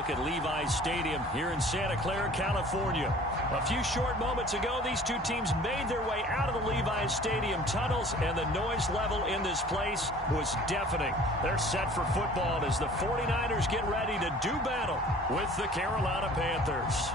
look at Levi's Stadium here in Santa Clara, California. A few short moments ago, these two teams made their way out of the Levi's Stadium tunnels, and the noise level in this place was deafening. They're set for football as the 49ers get ready to do battle with the Carolina Panthers.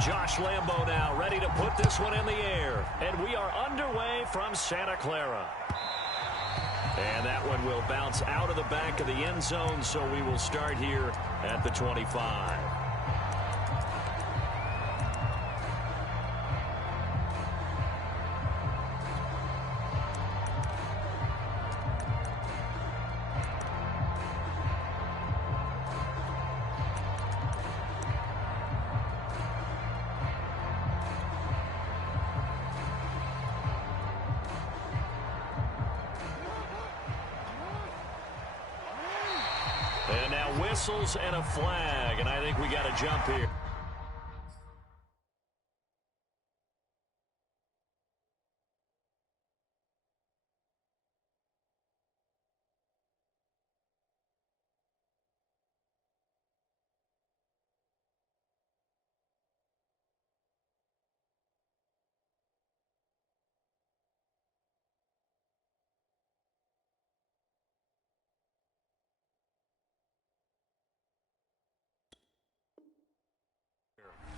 Josh Lambo now ready to put this one in the air. And we are underway from Santa Clara. And that one will bounce out of the back of the end zone, so we will start here at the 25. And now whistles and a flag, and I think we got a jump here.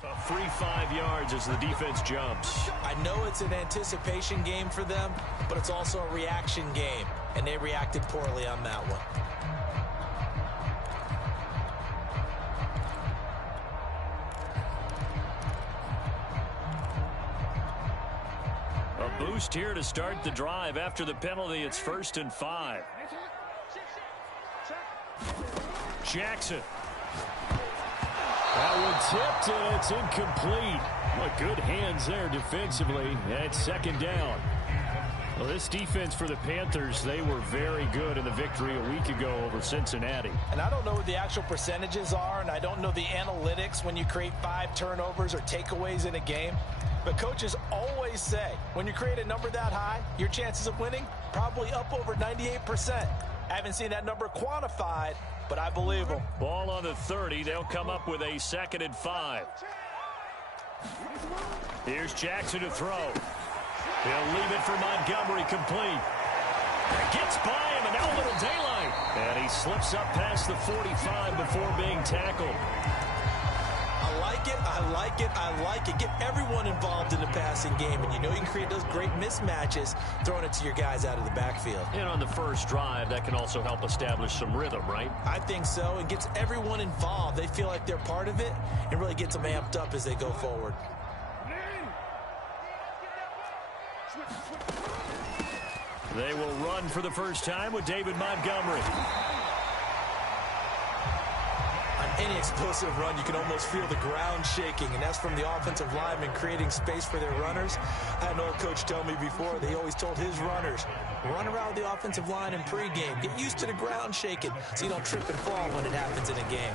A free 5 yards as the defense jumps. I know it's an anticipation game for them, but it's also a reaction game, and they reacted poorly on that one. A boost here to start the drive after the penalty. It's 1st and 5. Jackson. That one tipped, and it's incomplete. What good hands there defensively. It's 2nd down. Well, this defense for the Panthers, they were very good in the victory a week ago over Cincinnati. And I don't know what the actual percentages are, and I don't know the analytics when you create 5 turnovers or takeaways in a game. But coaches always say, when you create a number that high, your chances of winning probably up over 98%. I haven't seen that number quantified, but I believe them. Ball on the 30. They'll come up with a 2nd and 5. Here's Jackson to throw. He'll leave it for Montgomery, complete. Gets by him, and now a little daylight. And he slips up past the 45 before being tackled. I like it, I like it, I like it. Get everyone involved in the passing game, and you know you can create those great mismatches throwing it to your guys out of the backfield. And on the first drive, that can also help establish some rhythm, right? I think so. It gets everyone involved. They feel like they're part of it and really gets them amped up as they go forward. They will run for the first time with David Montgomery. On any explosive run, you can almost feel the ground shaking, and that's from the offensive linemen creating space for their runners. I had an old coach tell me before, they always told his runners, run around the offensive line in pregame. Get used to the ground shaking so you don't trip and fall when it happens in a game.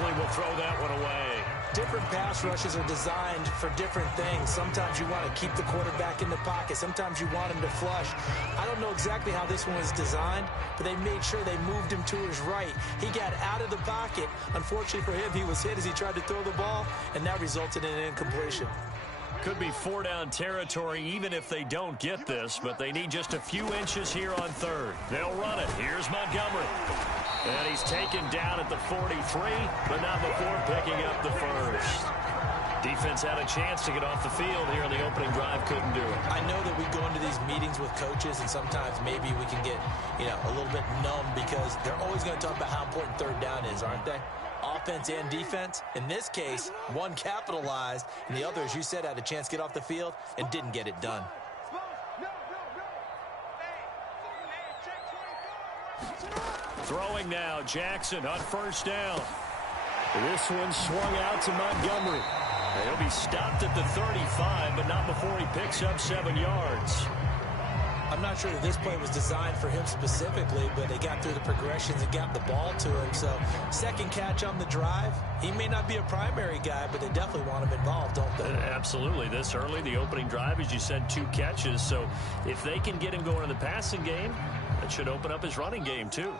Will throw that one away. Different pass rushes are designed for different things. Sometimes you want to keep the quarterback in the pocket. Sometimes you want him to flush. I don't know exactly how this one was designed, but they made sure they moved him to his right. He got out of the pocket. Unfortunately for him, he was hit as he tried to throw the ball, and that resulted in an incompletion. Could be 4-down territory even if they don't get this, but they need just a few inches here on 3rd. They'll run it. Here's Montgomery. And he's taken down at the 43, but not before picking up the first. Defense had a chance to get off the field here on the opening drive, couldn't do it. I know that we go into these meetings with coaches, and sometimes maybe we can get, a little bit numb because they're always going to talk about how important 3rd down is, aren't they? Offense and defense. In this case, one capitalized, and the other, as you said, had a chance to get off the field and didn't get it done. Throwing now, Jackson on 1st down. This one swung out to Montgomery. He'll be stopped at the 35, but not before he picks up 7 yards. I'm not sure that this play was designed for him specifically, but they got through the progressions and got the ball to him. So second catch on the drive. He may not be a primary guy, but they definitely want him involved, don't they? Absolutely. This early, the opening drive, as you said, 2 catches. So if they can get him going in the passing game, that should open up his running game too.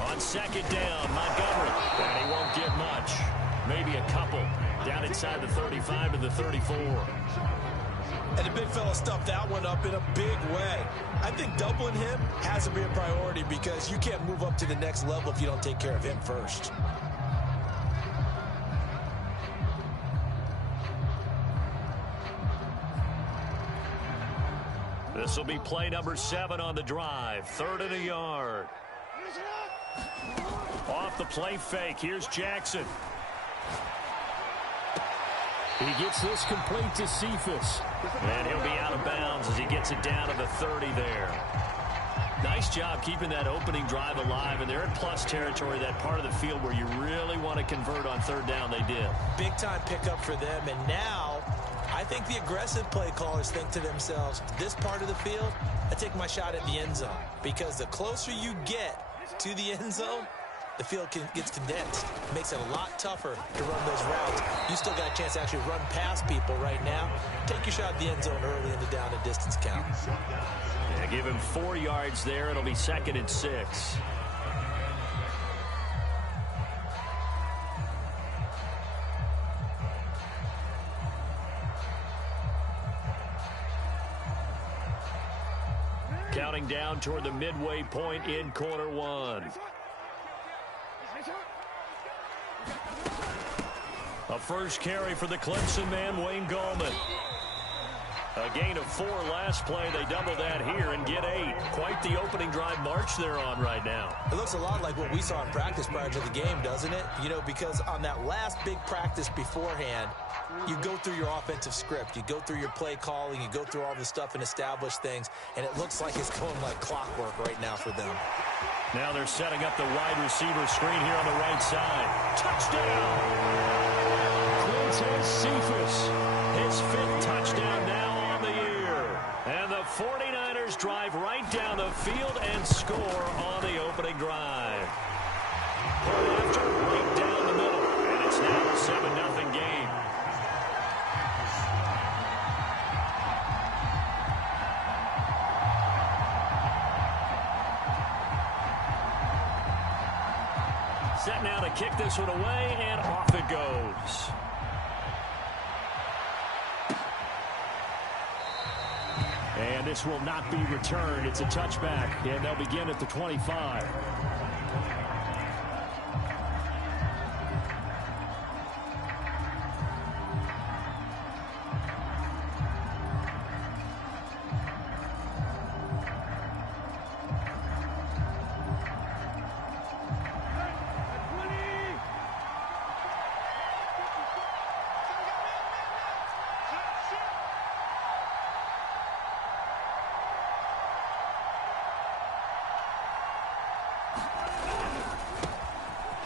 On second down, Montgomery. And he won't get much. Maybe a couple. Down inside the 35 to the 34. And the big fella stuffed that one up in a big way. I think doubling him has to be a priority because you can't move up to the next level if you don't take care of him first. This will be play number 7 on the drive. 3rd and a yard. Off the play fake. Here's Jackson. He gets this complete to Cephas. And he'll be out of bounds as he gets it down to the 30 there. Nice job keeping that opening drive alive, and they're in plus territory, that part of the field where you really want to convert on 3rd down. They did. Big time pickup for them, and now I think the aggressive play callers think to themselves, this part of the field, I take my shot at the end zone, because the closer you get to the end zone, the field gets condensed. It makes it a lot tougher to run those routes. You still got a chance to actually run past people right now. Take your shot at the end zone early in the down and distance count. Yeah, give him 4 yards there. It'll be 2nd and 6. Counting down toward the midway point in quarter 1. A first carry for the Clemson man, Wayne Gallman. A gain of 4 last play. They double that here and get 8. Quite the opening drive march they're on right now. It looks a lot like what we saw in practice prior to the game, doesn't it? You know, because on that last big practice beforehand, you go through your offensive script. You go through your play calling. You go through all the stuff and establish things. And it looks like it's going like clockwork right now for them. Now they're setting up the wide receiver screen here on the right side. Touchdown! Quintez Cephas, his 5th touchdown now on the year. And the 49ers drive right down the field and score on the opening drive. Point after, right down the middle. And it's now a 7-0 game. Set now to kick this one away, and off it goes. And this will not be returned. It's a touchback, and they'll begin at the 25.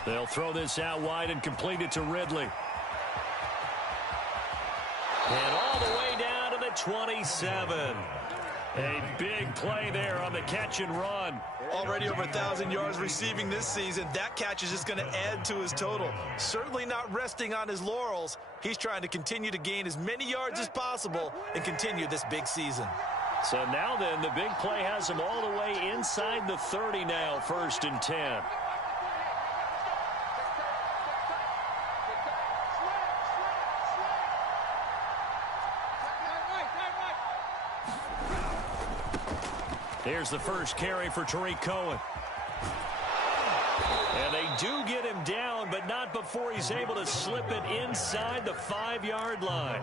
They'll throw this out wide and complete it to Ridley. And all the way down to the 27. A big play there on the catch and run. Already over 1,000 yards receiving this season. That catch is just going to add to his total. Certainly not resting on his laurels. He's trying to continue to gain as many yards as possible and continue this big season. So now then, the big play has him all the way inside the 30 now, 1st and 10. Here's the first carry for Tariq Cohen. And they do get him down, but not before he's able to slip it inside the 5-yard line.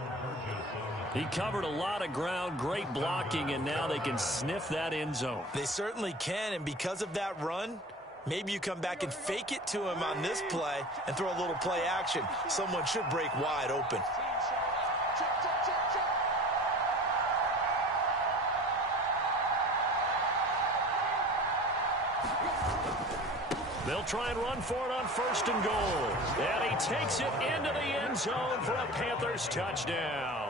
He covered a lot of ground, great blocking, and now they can sniff that end zone. They certainly can, and because of that run, maybe you come back and fake it to him on this play and throw a little play action. Someone should break wide open. They'll try and run for it on 1st and goal. And he takes it into the end zone for a Panthers touchdown.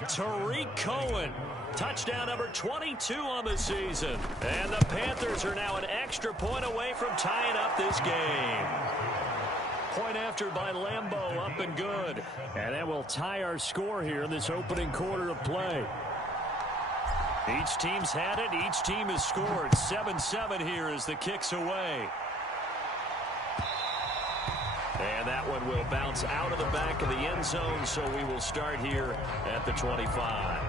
Tariq Cohen, touchdown number 22 on the season. And the Panthers are now an extra point away from tying up this game. Point after by Lambeau, up and good. And that will tie our score here in this opening quarter of play. Each team's had it. Each team has scored. 7-7 here as the kick's away. And that one will bounce out of the back of the end zone, so we will start here at the 25.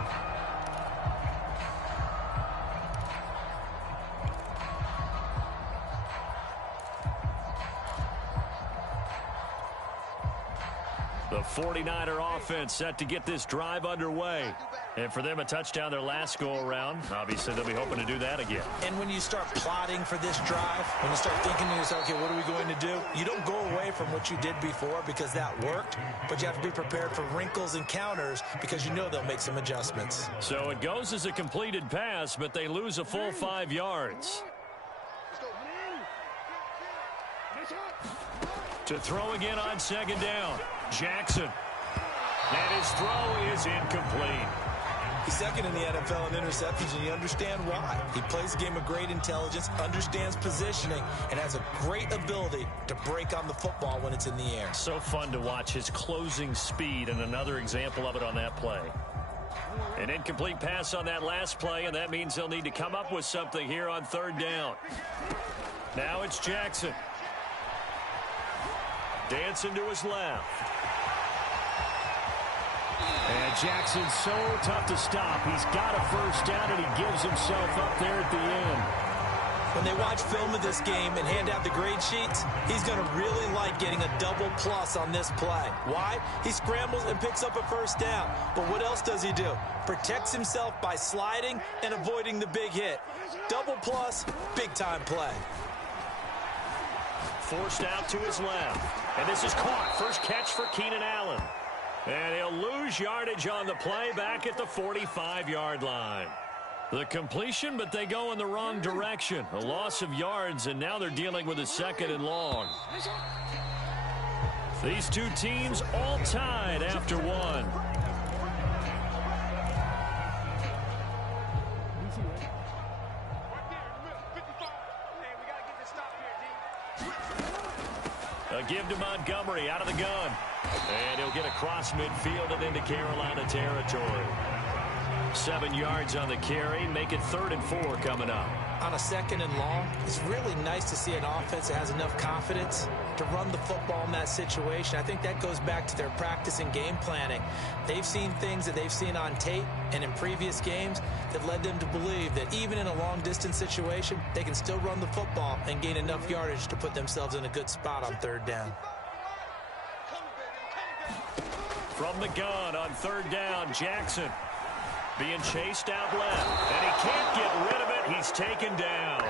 The 49er offense set to get this drive underway. And for them, a touchdown their last go-around. Obviously, they'll be hoping to do that again. And when you start plotting for this drive, when you start thinking to yourself, okay, what are we going to do? You don't go away from what you did before because that worked, but you have to be prepared for wrinkles and counters because you know they'll make some adjustments. So it goes as a completed pass, but they lose a full 5 yards. To throw again on 2nd down. Jackson. And his throw is incomplete. He's second in the NFL in interceptions, and you understand why. He plays a game of great intelligence, understands positioning, and has a great ability to break on the football when it's in the air. So fun to watch his closing speed, and another example of it on that play. An incomplete pass on that last play, and that means they'll need to come up with something here on 3rd down. Now it's Jackson. Dancing to his left. And Jackson's so tough to stop. He's got a 1st down, and he gives himself up there at the end. When they watch film of this game and hand out the grade sheets, he's going to really like getting a double plus on this play. Why? He scrambles and picks up a 1st down. But what else does he do? Protects himself by sliding and avoiding the big hit. Double plus, big-time play. Forced out to his left. And this is caught. First catch for Keenan Allen. And he'll lose yardage on the play back at the 45-yard line. The completion, but they go in the wrong direction. A loss of yards, and now they're dealing with a 2nd and long. These two teams all tied after one. A give to Montgomery out of the gun. And he'll get across midfield and into Carolina territory. 7 yards on the carry. Make it 3rd and 4 coming up. On a 2nd and long, it's really nice to see an offense that has enough confidence to run the football in that situation. I think that goes back to their practice and game planning. They've seen things that they've seen on tape and in previous games that led them to believe that even in a long-distance situation, they can still run the football and gain enough yardage to put themselves in a good spot on 3rd down. From the gun on 3rd down, Jackson being chased out left. And he can't get rid of it. He's taken down.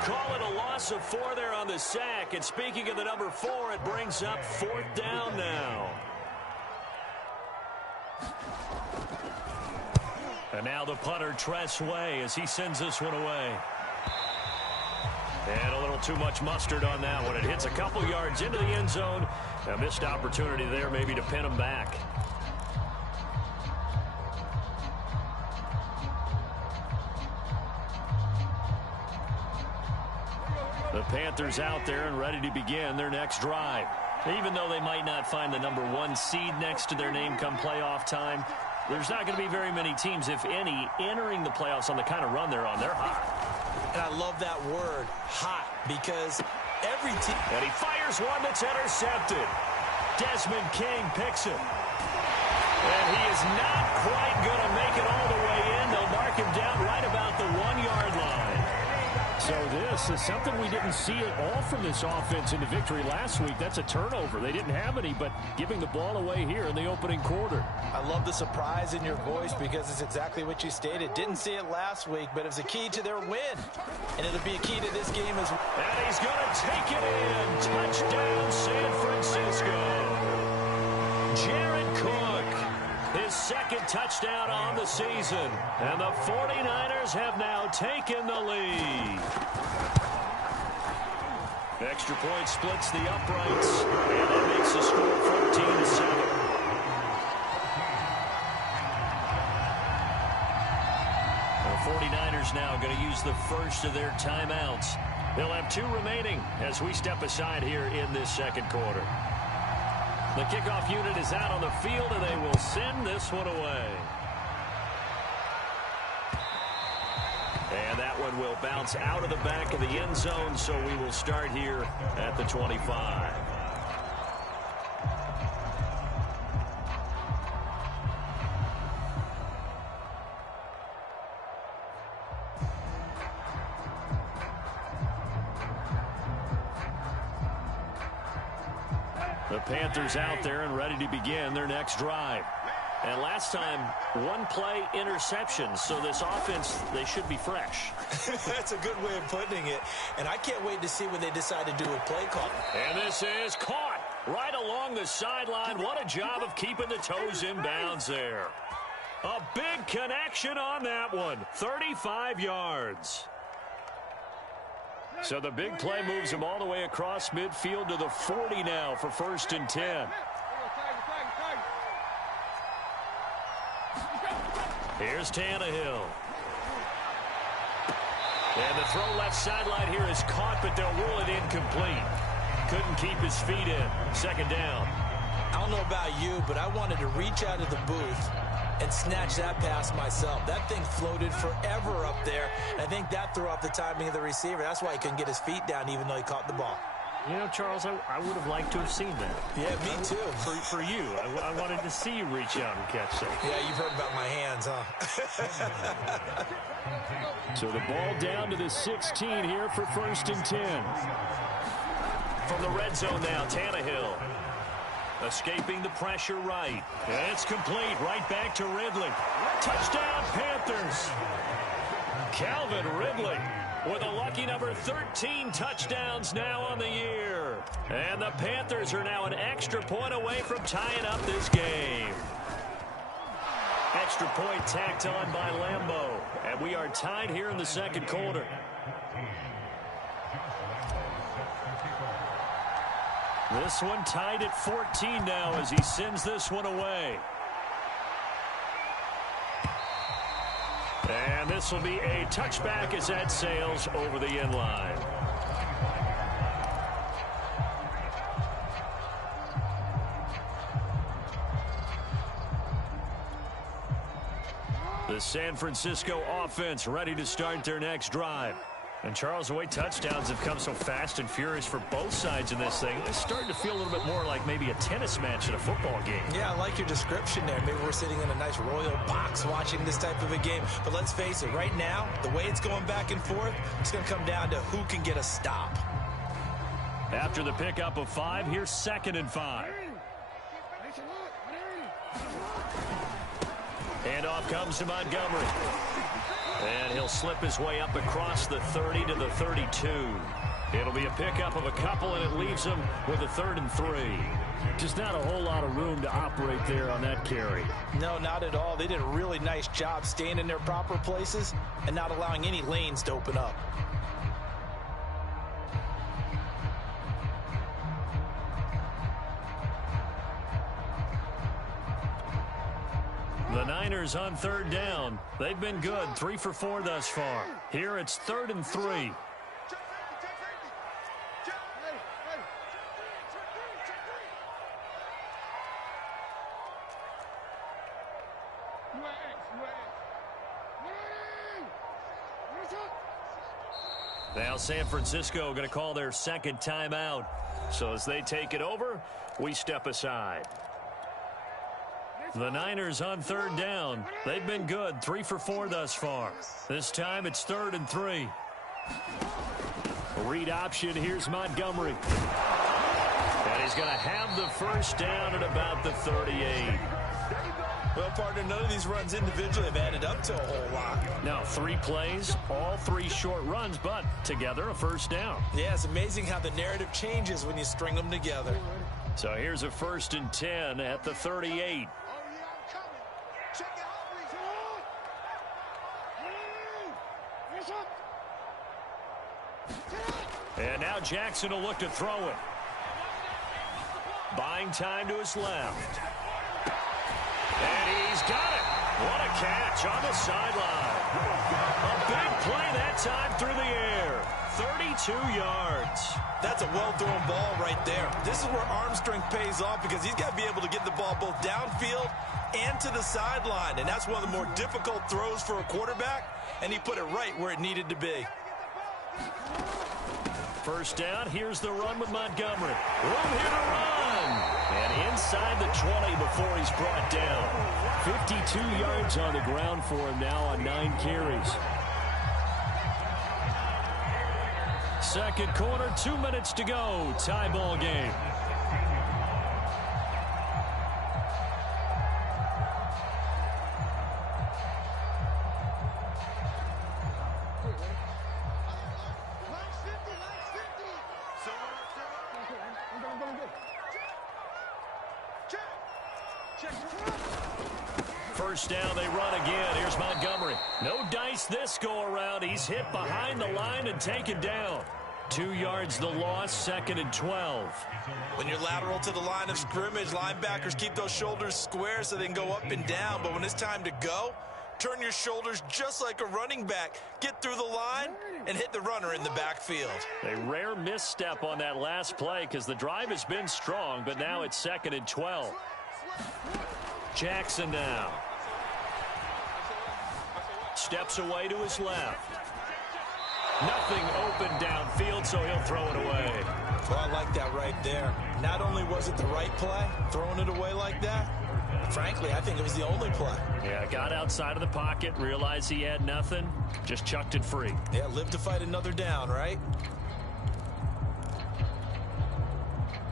Call it a loss of 4 there on the sack. And speaking of the number 4, it brings up 4th down now. And now the punter, Tress Way, as he sends this one away. And a little too much mustard on that one. It hits a couple yards into the end zone. A missed opportunity there maybe to pin him back. The Panthers out there and ready to begin their next drive. Even though they might not find the number 1 seed next to their name come playoff time, there's not going to be very many teams, if any, entering the playoffs on the kind of run they're on. They're hot. And I love that word, hot, because every team... And he fires one that's intercepted. Desmond King picks it. And he is not quite going to make it all the way in. They'll mark him down right about the 1-yard line. So this is something we didn't see at all from this offense in the victory last week. That's a turnover. They didn't have any, but giving the ball away here in the opening quarter. I love the surprise in your voice because it's exactly what you stated. Didn't see it last week, but it was a key to their win. And it'll be a key to this game as well. And he's going to take it in. Touchdown, San Francisco. Jared Cook, his 2nd touchdown on the season. And the 49ers have now taken the lead. Extra point splits the uprights, and that makes the score 14-7. The 49ers now going to use the first of their timeouts. They'll have 2 remaining as we step aside here in this second quarter. The kickoff unit is out on the field, and they will send this one away. And that one will bounce out of the back of the end zone, so we will start here at the 25. The Panthers out there and ready to begin their next drive. And last time, 1 play interception. So this offense, they should be fresh. That's a good way of putting it. And I can't wait to see what they decide to do with play calling. And this is caught right along the sideline. What a job of keeping the toes in bounds there. A big connection on that one. 35 yards. So the big play moves him all the way across midfield to the 40 now for 1st and 10. Here's Tannehill. And the throw left sideline here is caught, but they'll rule it incomplete. Couldn't keep his feet in. 2nd down. I don't know about you, but I wanted to reach out of the booth and snatch that pass myself. That thing floated forever up there. I think that threw off the timing of the receiver. That's why he couldn't get his feet down even though he caught the ball. You know, Charles, I would have liked to have seen that. Yeah, me too. For you. I wanted to see you reach out and catch that. Yeah, you've heard about my hands, huh? So the ball down to the 16 here for 1st and 10. From the red zone now, Tannehill. Escaping the pressure right. And it's complete. Right back to Ridley. Touchdown, Panthers. Calvin Ridley with a lucky number 13 touchdowns now on the year. And the Panthers are now an extra point away from tying up this game. Extra point tacked on by Lambeau. And we are tied here in the second quarter. This one tied at 14 now as he sends this one away. And this will be a touchback as that sails over the end line. The San Francisco offense ready to start their next drive. And Charles, the way touchdowns have come so fast and furious for both sides in this thing, it's starting to feel a little bit more like maybe a tennis match in a football game. Yeah, I like your description there. Maybe we're sitting in a nice royal box watching this type of a game. But let's face it, right now, the way it's going back and forth, it's going to come down to who can get a stop. After the pickup of 5, here's 2nd and 5. Handoff comes to Montgomery. And he'll slip his way up across the 30 to the 32. It'll be a pickup of a couple, and it leaves him with a 3rd and 3. Just not a whole lot of room to operate there on that carry. No, not at all. They did a really nice job staying in their proper places and not allowing any lanes to open up. The Niners on 3rd down. They've been good, 3 for 4 thus far. Here it's 3rd and 3. Now San Francisco going to call their 2nd timeout. So as they take it over, we step aside. The Niners on 3rd down. They've been good, 3 for 4 thus far. This time it's 3rd and 3. Read option. Here's Montgomery. And he's going to have the 1st down at about the 38. Well, partner, none of these runs individually have added up to a whole lot. Now 3 plays, all 3 short runs, but together a 1st down. Yeah, it's amazing how the narrative changes when you string them together. So here's a 1st and 10 at the 38. And now Jackson will look to throw it. Buying time to his left. And he's got it. What a catch on the sideline. A big play that time through the air. 32 yards. That's a well-thrown ball right there. This is where arm strength pays off because he's got to be able to get the ball both downfield and to the sideline. And that's one of the more difficult throws for a quarterback. And he put it right where it needed to be. First down, here's the run with Montgomery. Room here to run. And inside the 20 before he's brought down. 52 yards on the ground for him now on 9 carries. Second quarter, 2 minutes to go. Tie ball game. First down, they run again. Here's Montgomery. No dice this go-around. He's hit behind the line and taken down. 2 yards the loss, 2nd and 12. When you're lateral to the line of scrimmage, linebackers keep those shoulders square so they can go up and down. But when it's time to go, turn your shoulders just like a running back. Get through the line and hit the runner in the backfield. A rare misstep on that last play because the drive has been strong, but now it's 2nd and 12. Jackson now. Steps away to his left. Nothing open downfield, so he'll throw it away. Well, I like that right there. Not only was it the right play, throwing it away like that, frankly, I think it was the only play. Yeah, got outside of the pocket, realized he had nothing, just chucked it free. Yeah, live to fight another down, right?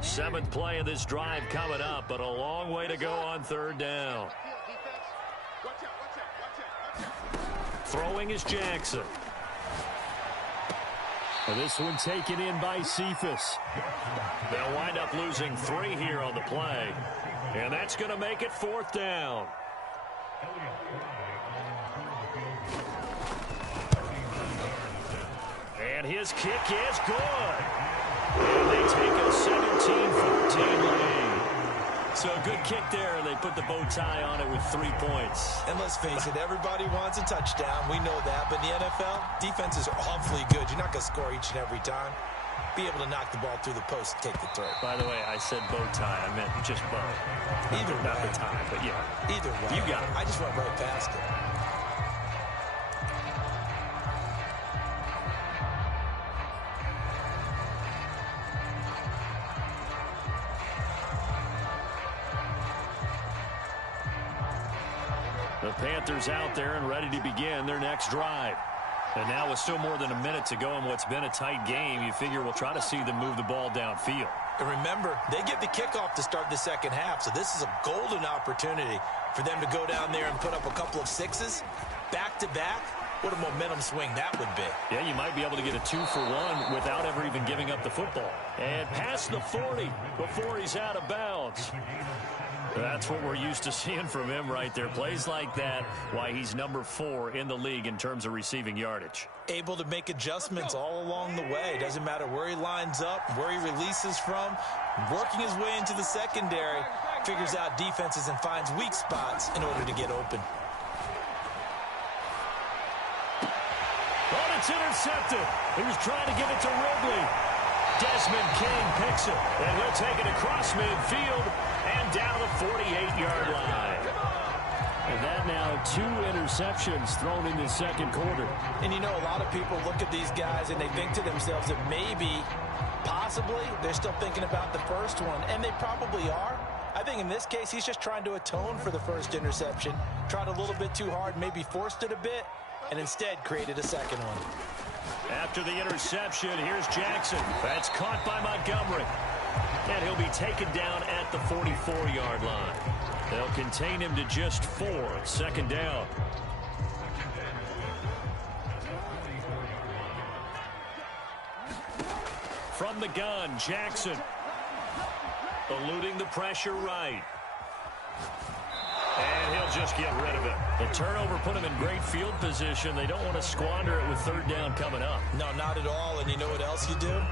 7th play of this drive coming up, but a long way to go on 3rd down. Throwing is Jackson. This one taken in by Cephas. They'll wind up losing 3 here on the play. And that's going to make it 4th down. And his kick is good. And they take a 17-14 lead. So a good kick there, and they put the bow tie on it with 3 points. And let's face it, everybody wants a touchdown. We know that. But in the NFL, defenses are awfully good. You're not going to score each and every time. Be able to knock the ball through the post and take the throw. By the way, I said bow tie. I meant just bow. Either way. Not the tie, but yeah. Either way. You got it. I just went right past it. The Panthers out there and ready to begin their next drive. And now with still more than a minute to go in what's been a tight game, you figure we'll try to see them move the ball downfield. And remember, they get the kickoff to start the second half, so this is a golden opportunity for them to go down there and put up a couple of sixes back-to-back. What a momentum swing that would be. Yeah, you might be able to get a 2-for-1 without ever even giving up the football. And past the 40 before he's out of bounds. That's what we're used to seeing from him right there. Plays like that, why he's number 4 in the league in terms of receiving yardage. Able to make adjustments all along the way. Doesn't matter where he lines up, where he releases from. Working his way into the secondary, figures out defenses and finds weak spots in order to get open. Oh, it's intercepted. He was trying to give it to Ridley. Desmond King picks it, and he'll take it across midfield and down the 48-yard line. And that now 2 interceptions thrown in the second quarter. And you know, a lot of people look at these guys and they think to themselves that maybe, possibly, they're still thinking about the first one, and they probably are. I think in this case, he's just trying to atone for the first interception. Tried a little bit too hard, maybe forced it a bit, and instead created a second one. After the interception, here's Jackson. That's caught by Montgomery. And he'll be taken down at the 44-yard line. They'll contain him to just 4. 2nd down. From the gun, Jackson. Eluding the pressure right. And he'll they'll just get rid of it. The turnover put them in great field position. They don't want to squander it with third down coming up. No, not at all. And you know what else you do?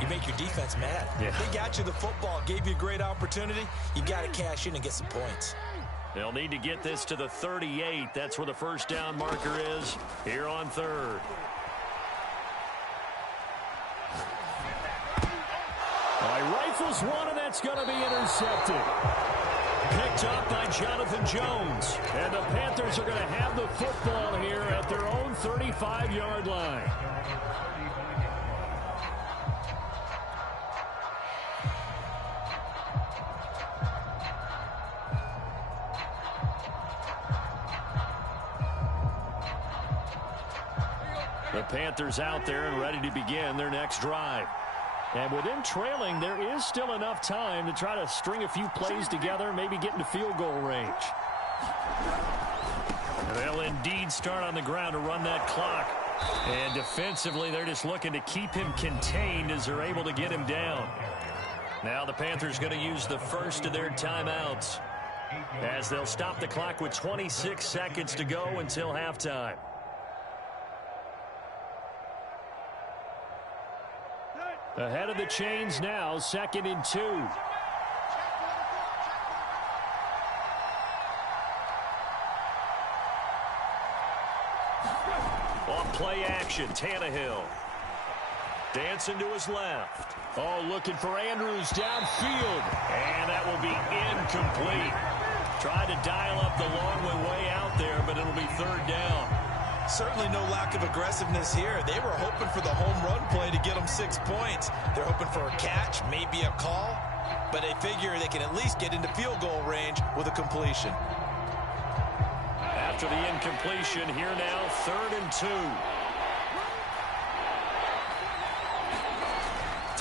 You make your defense mad. Yeah. They got you the football, gave you a great opportunity. You got to cash in and get some points. They'll need to get this to the 38. That's where the first down marker is here on third. Rifles one, and that's going to be intercepted. Picked up by Jonathan Jones. And the Panthers are going to have the football here at their own 35-yard line. The Panthers out there and ready to begin their next drive. And with them trailing, there is still enough time to try to string a few plays together, maybe get into field goal range. And they'll indeed start on the ground to run that clock. And defensively, they're just looking to keep him contained as they're able to get him down. Now the Panthers going to use the first of their timeouts as they'll stop the clock with 26 seconds to go until halftime. Ahead of the chains now, 2nd and 2. On play action, Tannehill. Dancing to his left. Oh, looking for Andrews downfield. And that will be incomplete. Tried to dial up the long way out there, but it'll be third down. Certainly no lack of aggressiveness here. They were hoping for the home run play to get them 6 points. They're hoping for a catch, maybe a call, but they figure they can at least get into field goal range with a completion. After the incompletion, here now, 3rd and 2.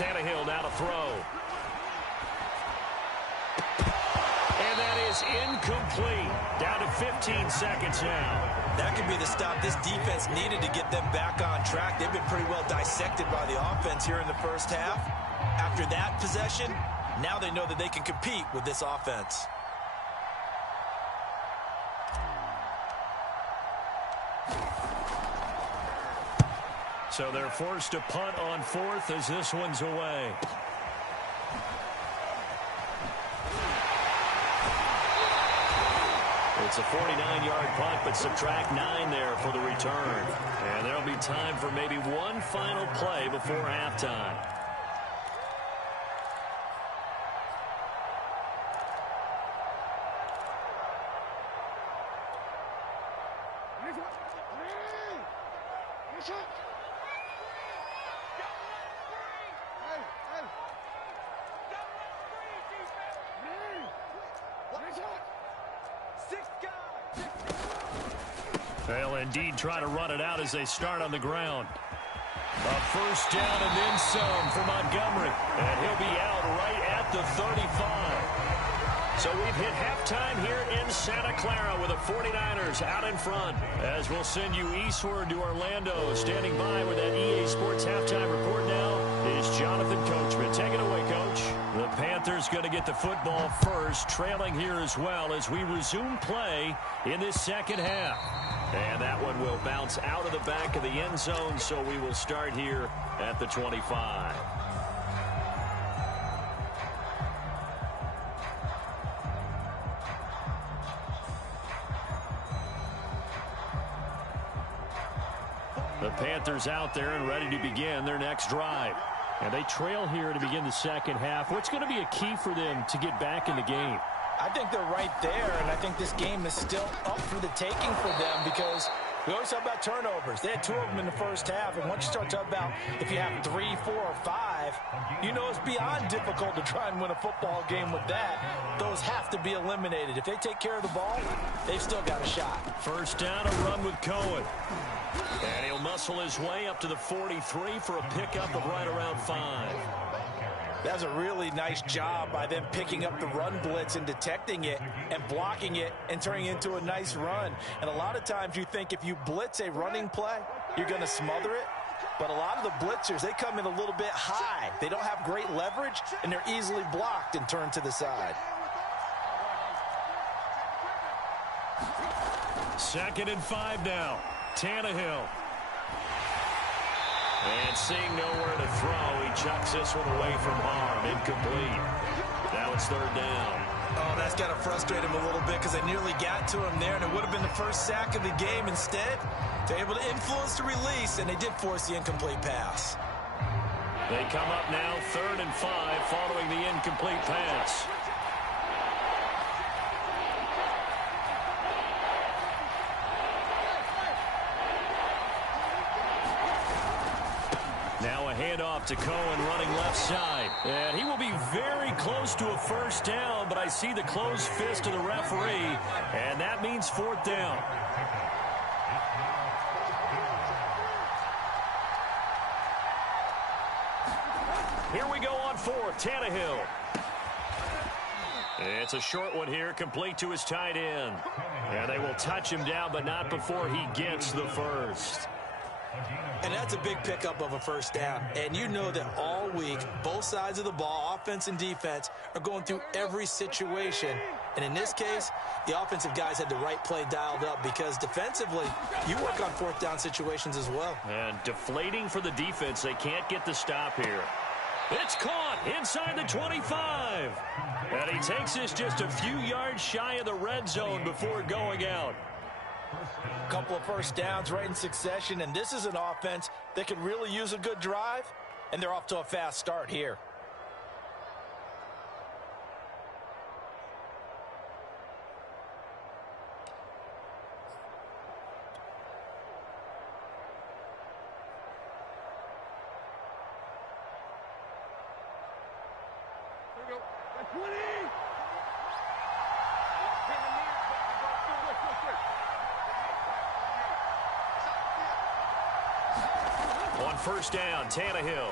Tannehill now to throw. And that is incomplete. Down to 15 seconds now. That could be the stop this defense needed to get them back on track. They've been pretty well dissected by the offense here in the first half. After that possession, now they know that they can compete with this offense. So they're forced to punt on 4th as this one's away. It's a 49-yard punt, but subtract 9 there for the return. And there'll be time for maybe one final play before halftime. They'll indeed try to run it out as they start on the ground. A first down and then some for Montgomery. And he'll be out right at the 35. So we've hit halftime here in Santa Clara with the 49ers out in front. As we'll send you eastward to Orlando. Standing by with that EA Sports halftime report now is Jonathan Coachman. Take it away, Coach. The Panthers going to get the football first, trailing here as well as we resume play in this second half. And that one will bounce out of the back of the end zone, so we will start here at the 25. The Panthers out there and ready to begin their next drive. And they trail here to begin the second half. What's going to be a key for them to get back in the game? I think they're right there, and I think this game is still up for the taking for them because we always talk about turnovers. They had 2 of them in the first half, and once you start talking about if you have 3, 4, or 5, you know it's beyond difficult to try and win a football game with that. Those have to be eliminated. If they take care of the ball, they've still got a shot. First down, a run with Cohen. And he'll muscle his way up to the 43 for a pickup of right around 5. That's a really nice job by them picking up the run blitz and detecting it and blocking it and turning it into a nice run. And a lot of times you think if you blitz a running play, you're going to smother it. But a lot of the blitzers, they come in a little bit high. They don't have great leverage, and they're easily blocked and turned to the side. 2nd and 5 now. Tannehill. And seeing nowhere to throw, he chucks this one away from harm. Incomplete. Now it's 3rd down. Oh, that's got to frustrate him a little bit because they nearly got to him there, and it would have been the first sack of the game. Instead, they're able to influence the release, and they did force the incomplete pass. They come up now 3rd and 5 following the incomplete pass. Now a handoff to Cohen running left side. And he will be very close to a 1st down, but I see the closed fist of the referee, and that means 4th down. Here we go on 4th. Tannehill. It's a short one here, complete to his tight end. And they will touch him down, but not before he gets the first. And that's a big pickup of a 1st down. And you know that all week, both sides of the ball, offense and defense, are going through every situation. And in this case, the offensive guys had the right play dialed up because defensively, you work on 4th down situations as well. And deflating for the defense. They can't get the stop here. It's caught inside the 25. And he takes this just a few yards shy of the red zone before going out. A couple of 1st downs right in succession, and this is an offense that could really use a good drive, and they're off to a fast start here. There we go. 20! On 1st down, Tannehill.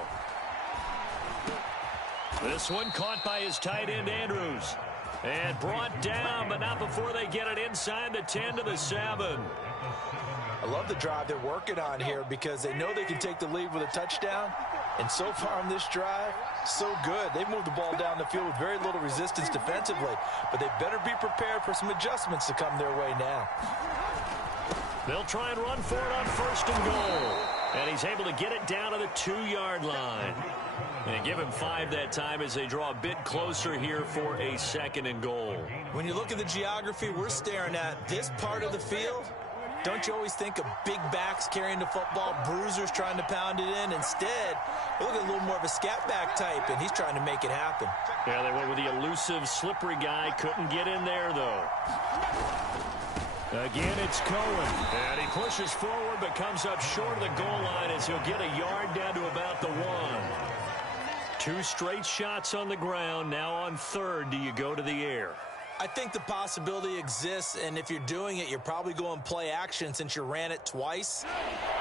This one caught by his tight end, Andrews. And brought down, but not before they get it inside the 10 to the 7. I love the drive they're working on here because they know they can take the lead with a touchdown. And so far on this drive, so good. They've moved the ball down the field with very little resistance defensively. But they better be prepared for some adjustments to come their way now. They'll try and run for it on 1st and goal. And he's able to get it down to the 2-yard line. And give him 5 that time as they draw a bit closer here for a 2nd and goal. When you look at the geography we're staring at, this part of the field, don't you always think of big backs carrying the football, bruisers trying to pound it in? Instead, look at a little more of a scat back type, and he's trying to make it happen. Yeah, they went with the elusive, slippery guy. Couldn't get in there, though. Again, it's Cohen. And he pushes forward, but comes up short of the goal line as he'll get a yard down to about the 1. 2 straight shots on the ground. Now on 3rd, do you go to the air? I think the possibility exists, and if you're doing it, you're probably going play action since you ran it twice.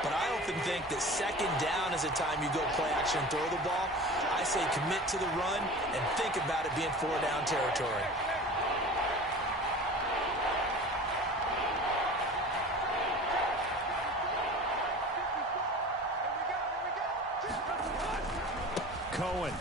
But I often think that 2nd down is a time you go play action and throw the ball. I say commit to the run and think about it being 4-down territory. Cohen.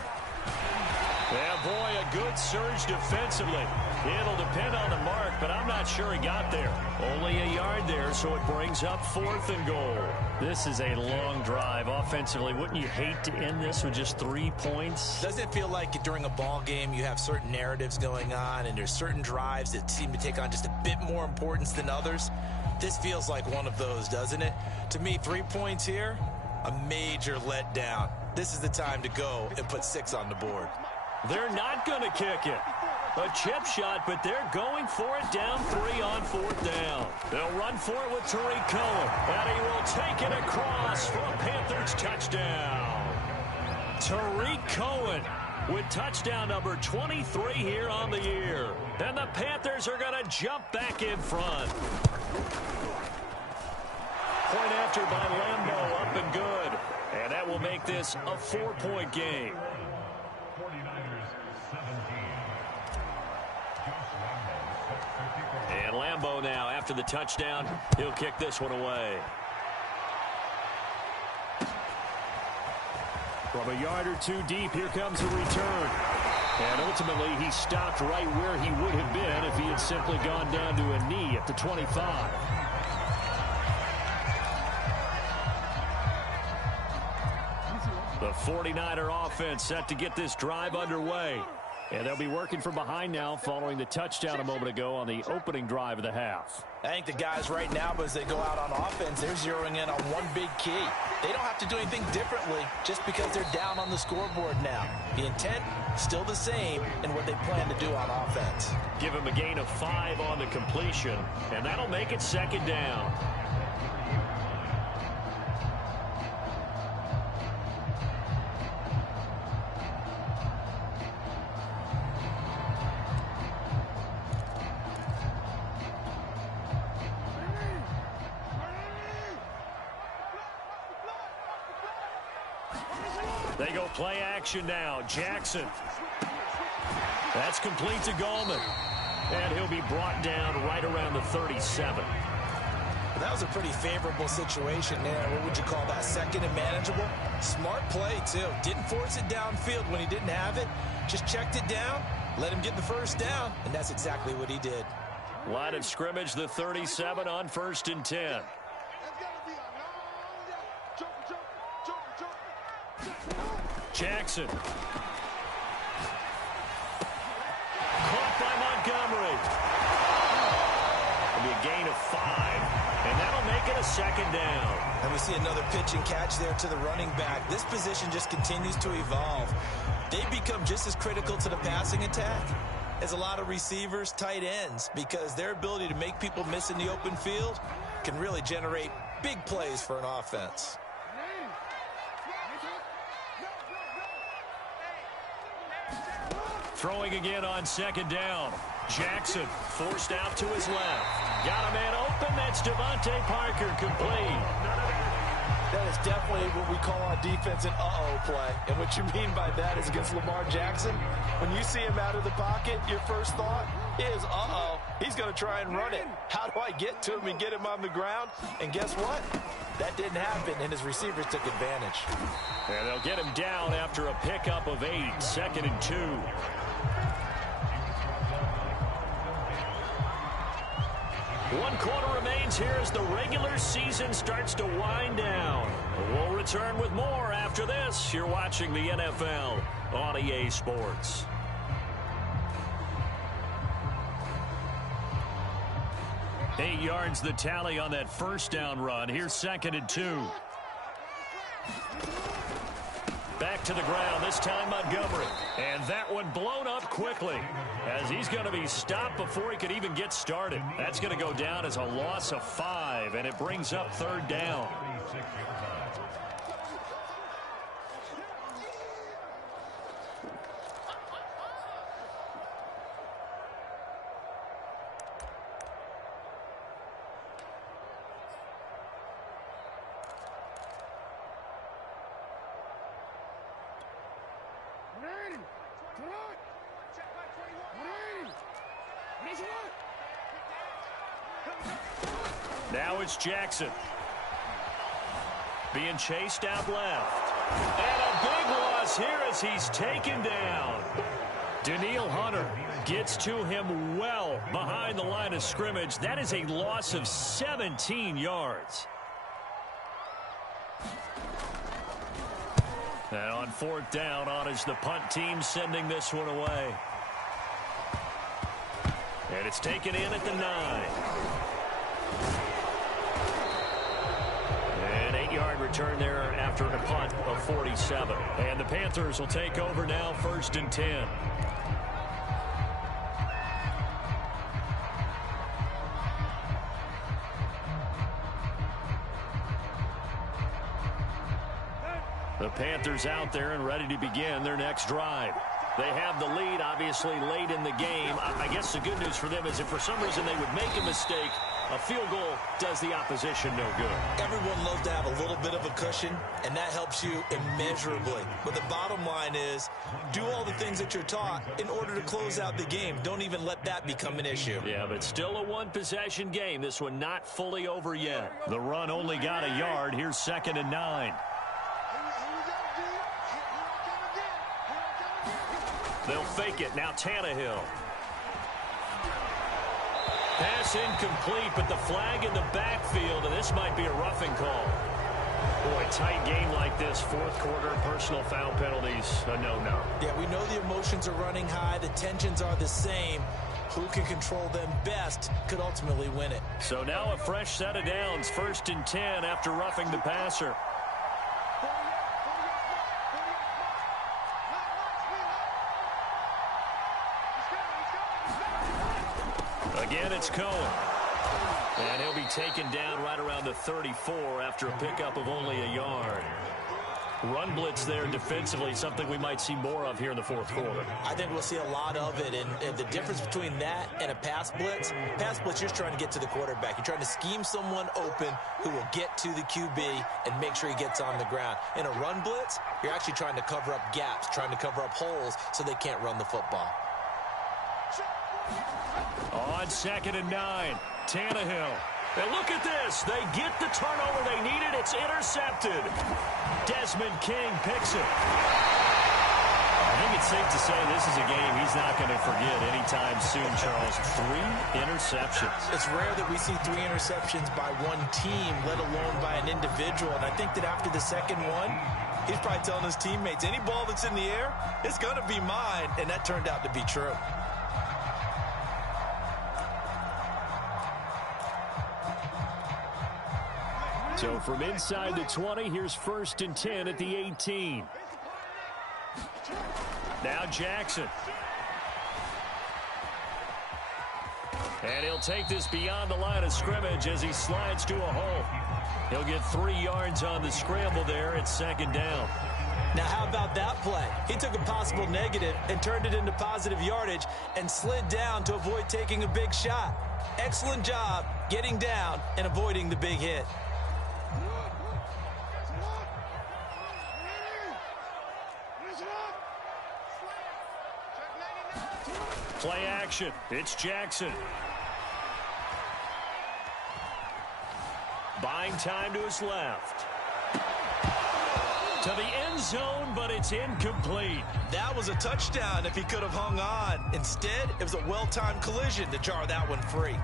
Yeah, boy, a good surge defensively. It'll depend on the mark, but I'm not sure he got there. Only a yard there, so it brings up 4th and goal. This is a long drive offensively. Wouldn't you hate to end this with just 3 points? Doesn't it feel like during a ball game you have certain narratives going on and there's certain drives that seem to take on just a bit more importance than others? This feels like one of those, doesn't it? To me, 3 points here, a major letdown. This is the time to go and put 6 on the board. They're not going to kick it. A chip shot, but they're going for it down 3 on 4th down. They'll run for it with Tariq Cohen, and he will take it across for a Panthers touchdown. Tariq Cohen with touchdown number 23 here on the year. And the Panthers are going to jump back in front. Point after by Lambeau, up and good. And that will make this a 4-point game. And Lambeau now, after the touchdown, he'll kick this one away. From a yard or 2 deep, here comes a return. And ultimately, he stopped right where he would have been if he had simply gone down to a knee at the 25. The 49er offense set to get this drive underway. And they'll be working from behind now following the touchdown a moment ago on the opening drive of the half. I think the guys right now, as they go out on offense, they're zeroing in on one big key. They don't have to do anything differently just because they're down on the scoreboard now. The intent, still the same in what they plan to do on offense. Give him a gain of 5 on the completion, and that'll make it second down. They go play action now. Jackson. That's complete to Gallman. And he'll be brought down right around the 37. That was a pretty favorable situation there. What would you call that? Second and manageable? Smart play, too. Didn't force it downfield when he didn't have it. Just checked it down, let him get the first down, and that's exactly what he did. Line of scrimmage, the 37 on 1st and 10. Jackson. Caught by Montgomery. It'll be a gain of 5, and that'll make it a second down. And we see another pitch and catch there to the running back. This position just continues to evolve. They become just as critical to the passing attack as a lot of receivers, tight ends, because their ability to make people miss in the open field can really generate big plays for an offense. Throwing again on second down. Jackson forced out to his left. Got a man open. That's Devontae Parker, complete. That is definitely what we call on defense an uh-oh play. And what you mean by that is against Lamar Jackson, when you see him out of the pocket, your first thought is, uh-oh, he's going to try and run it. How do I get to him and get him on the ground? And guess what? That didn't happen, and his receivers took advantage. And they'll get him down after a pickup of 8, 2nd and 2. 1 quarter remains here as the regular season starts to wind down. We'll return with more after this. You're watching the NFL on EA Sports. Eight yards the tally on that first down run. Here's 2nd and 2. Back to the ground, this time Montgomery. And that one blown up quickly as he's going to be stopped before he could even get started. That's going to go down as a loss of 5, and it brings up 3rd down. Now it's Jackson. Being chased out left. And a big loss here as he's taken down. Danielle Hunter gets to him well behind the line of scrimmage. That is a loss of 17 yards. And on 4th down, on is the punt team sending this one away. And it's taken in at the 9. An 8-yard return there after a punt of 47. And the Panthers will take over now, 1st and 10. The Panthers out there and ready to begin their next drive. They have the lead, obviously, late in the game. I guess the good news for them is if for some reason they would make a mistake, a field goal does the opposition no good. Everyone loves to have a little bit of a cushion, and that helps you immeasurably. But the bottom line is, do all the things that you're taught in order to close out the game. Don't even let that become an issue. Yeah, but still a one-possession game. This one not fully over yet. The run only got a yard. Here's 2nd and 9. They'll fake it. Now Tannehill. Pass incomplete, but the flag in the backfield, and this might be a roughing call. Boy, tight game like this, fourth quarter, personal foul penalties, a no-no. Yeah, we know the emotions are running high. The tensions are the same. Who can control them best could ultimately win it. So now a fresh set of downs, 1st and 10 after roughing the passer. Again, it's Cohen. And he'll be taken down right around the 34 after a pickup of only a yard. Run blitz there defensively, something we might see more of here in the fourth quarter. I think we'll see a lot of it, and the difference between that and a pass blitz, you're just trying to get to the quarterback. You're trying to scheme someone open who will get to the QB and make sure he gets on the ground. In a run blitz, you're actually trying to cover up gaps, trying to cover up holes so they can't run the football. On 2nd and 9, Tannehill. And look at this. They get the turnover they needed. It's intercepted. Desmond King picks it. I think it's safe to say this is a game he's not going to forget anytime soon, Charles. 3 interceptions. It's rare that we see 3 interceptions by one team, let alone by an individual. And I think that after the second one, he's probably telling his teammates, any ball that's in the air, it's going to be mine. And that turned out to be true. So from inside the 20, here's 1st and 10 at the 18. Now Jackson. And he'll take this beyond the line of scrimmage as he slides to a hole. He'll get 3 yards on the scramble there. It's 2nd down. Now, how about that play? He took a possible negative and turned it into positive yardage and slid down to avoid taking a big shot. Excellent job getting down and avoiding the big hit. Play action. It's Jackson. Buying time to his left. To the end zone, but it's incomplete. That was a touchdown if he could have hung on. Instead, it was a well-timed collision to jar that one free.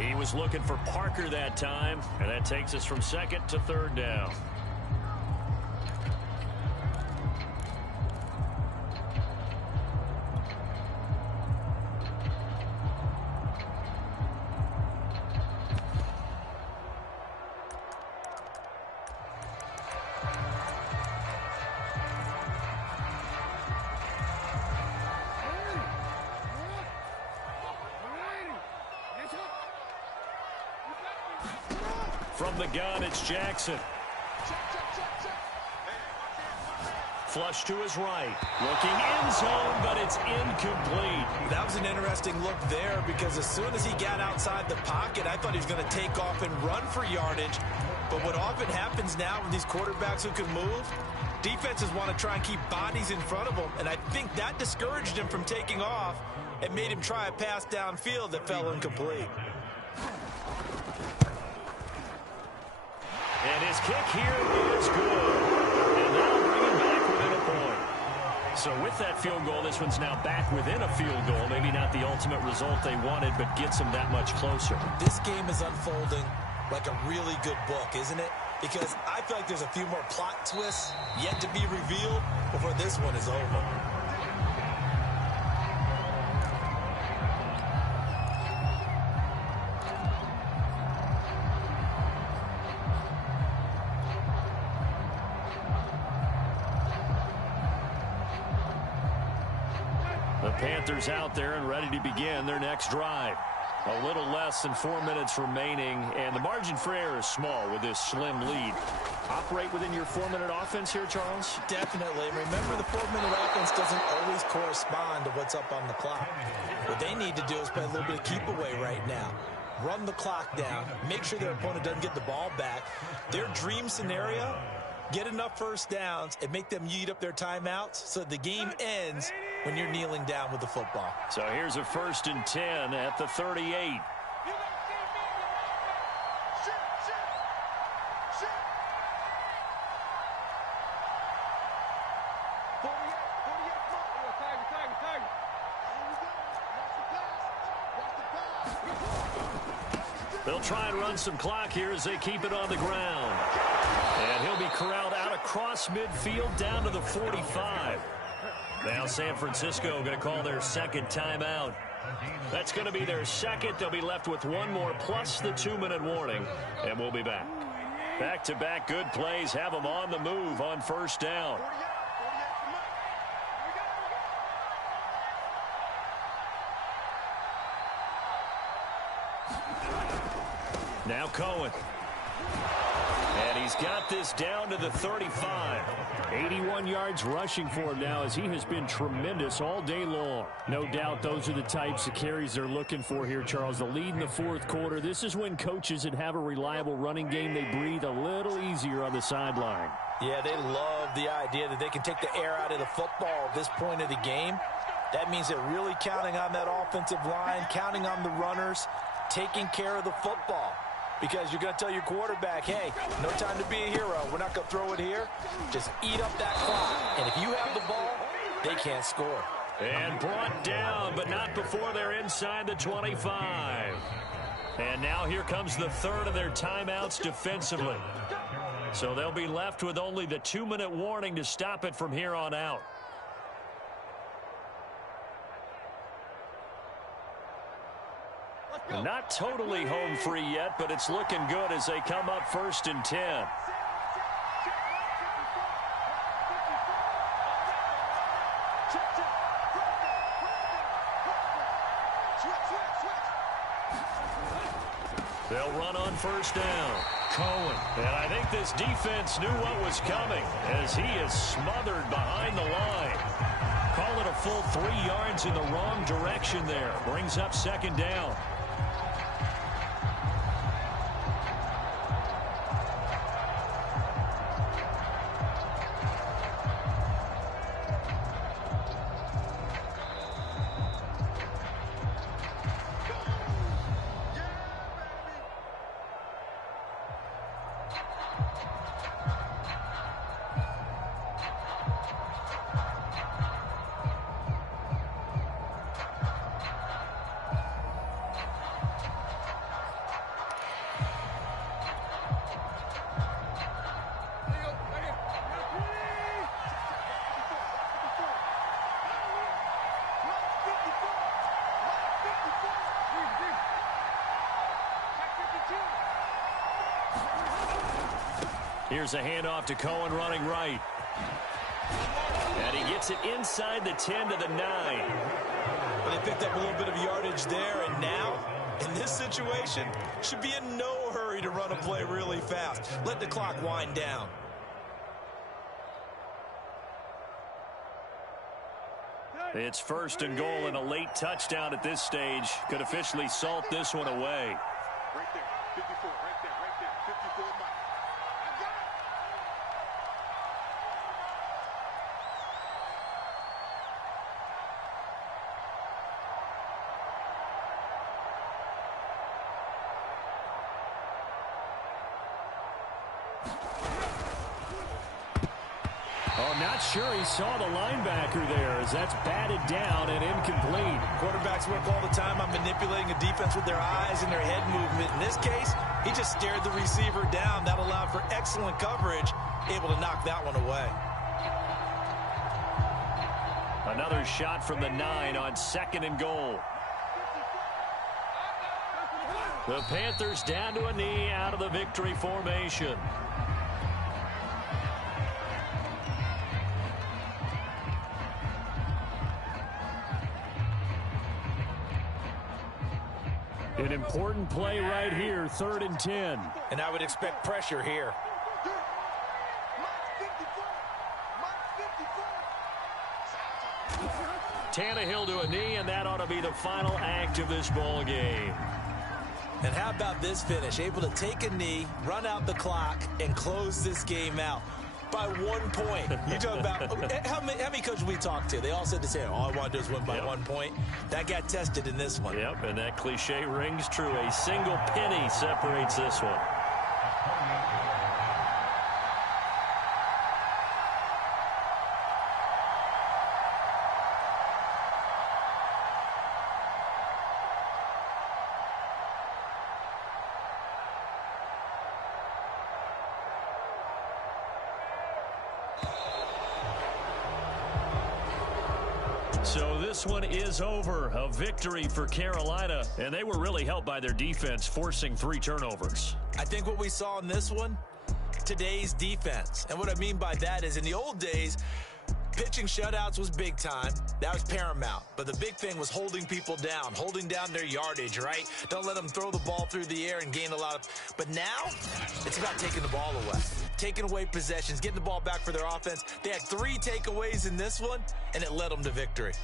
He was looking for Parker that time, and that takes us from 2nd to 3rd down. From the gun, it's Jackson. Flush to his right. Looking end zone, but it's incomplete. That was an interesting look there because as soon as he got outside the pocket, I thought he was going to take off and run for yardage. But what often happens now with these quarterbacks who can move, defenses want to try and keep bodies in front of them. And I think that discouraged him from taking off and made him try a pass downfield that fell incomplete. And his kick here is good. And that'll bring him back within a point. So with that field goal, this one's now back within a field goal. Maybe not the ultimate result they wanted, but gets them that much closer. This game is unfolding like a really good book, isn't it? Because I feel like there's a few more plot twists yet to be revealed before this one is over. The Panthers out there and ready to begin their next drive. A little less than 4 minutes remaining, and the margin for error is small with this slim lead. Operate within your 4-minute offense here, Charles? Definitely. Remember, the 4-minute offense doesn't always correspond to what's up on the clock. What they need to do is play a little bit of keep away right now. Run the clock down. Make sure their opponent doesn't get the ball back. Their dream scenario, get enough first downs and make them eat up their timeouts so the game ends when you're kneeling down with the football. So here's a 1st and 10 at the 38. They'll try and run some clock here as they keep it on the ground. And he'll be corralled out across midfield down to the 45. Now San Francisco going to call their second timeout. That's going to be their second. They'll be left with one more plus the 2-minute warning, and we'll be back. Back-to-back good plays have them on the move on first down. Now Cohen. And he's got this down to the 35. 81 yards rushing for him now as he has been tremendous all day long. No doubt those are the types of carries they're looking for here, Charles. The lead in the fourth quarter. This is when coaches that have a reliable running game, they breathe a little easier on the sideline. Yeah, they love the idea that they can take the air out of the football at this point of the game. That means they're really counting on that offensive line, counting on the runners, taking care of the football. Because you're going to tell your quarterback, hey, no time to be a hero. We're not going to throw it here. Just eat up that clock. And if you have the ball, they can't score. And brought down, but not before they're inside the 25. And now here comes the third of their timeouts defensively. So they'll be left with only the 2-minute warning to stop it from here on out. Not totally home free yet, but it's looking good as they come up 1st and 10. They'll run on first down. Cohen. And I think this defense knew what was coming as he is smothered behind the line. Call it a full 3 yards in the wrong direction there. Brings up second down. Here's a handoff to Cohen running right. And he gets it inside the 10 to the 9. Well, they picked up a little bit of yardage there, and now, in this situation, should be in no hurry to run a play really fast. Let the clock wind down. It's 1st and goal and a late touchdown at this stage. Could officially salt this one away. Right there, 54, right there, 54 miles. Oh, not sure he saw the linebacker there as that's batted down and incomplete. Quarterbacks work all the time on manipulating a defense with their eyes and their head movement. In this case, he just stared the receiver down. That allowed for excellent coverage, able to knock that one away. Another shot from the 9 on 2nd and goal. The Panthers down to a knee out of the victory formation. An important play right here, 3rd and 10. And I would expect pressure here. Tannehill to a knee, and that ought to be the final act of this ball game. And how about this finish? Able to take a knee, run out the clock, and close this game out by 1 point. You talk about how many coaches we talked to? They all said the same. All I want to do is win by 1 point. That got tested in this one. Yep, and that cliche rings true. A single penny separates this one. this one is over. A victory for Carolina, and they were really helped by their defense, forcing 3 turnovers. I think what we saw in this one, today's defense. And what I mean by that is in the old days, pitching shutouts was big time. That was paramount. But the big thing was holding people down, holding down their yardage, right? Don't let them throw the ball through the air and gain a lot of... But now, it's about taking the ball away. Taking away possessions, getting the ball back for their offense. They had 3 takeaways in this one, and it led them to victory.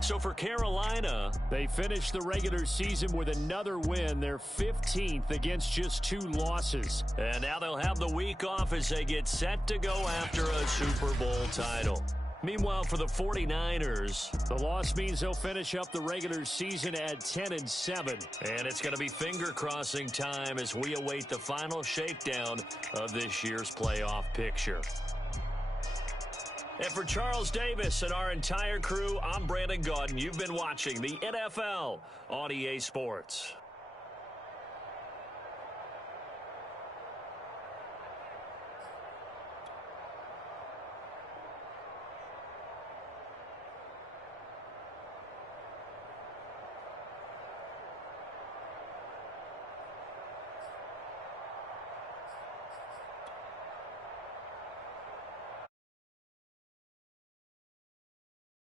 So for Carolina, they finished the regular season with another win. They're 15th against just 2 losses. And now they'll have the week off as they get set to go after a Super Bowl title. Meanwhile, for the 49ers, the loss means they'll finish up the regular season at 10-7. And it's going to be finger-crossing time as we await the final shakedown of this year's playoff picture. And for Charles Davis and our entire crew, I'm Brandon Gaudin. You've been watching the NFL on EA Sports.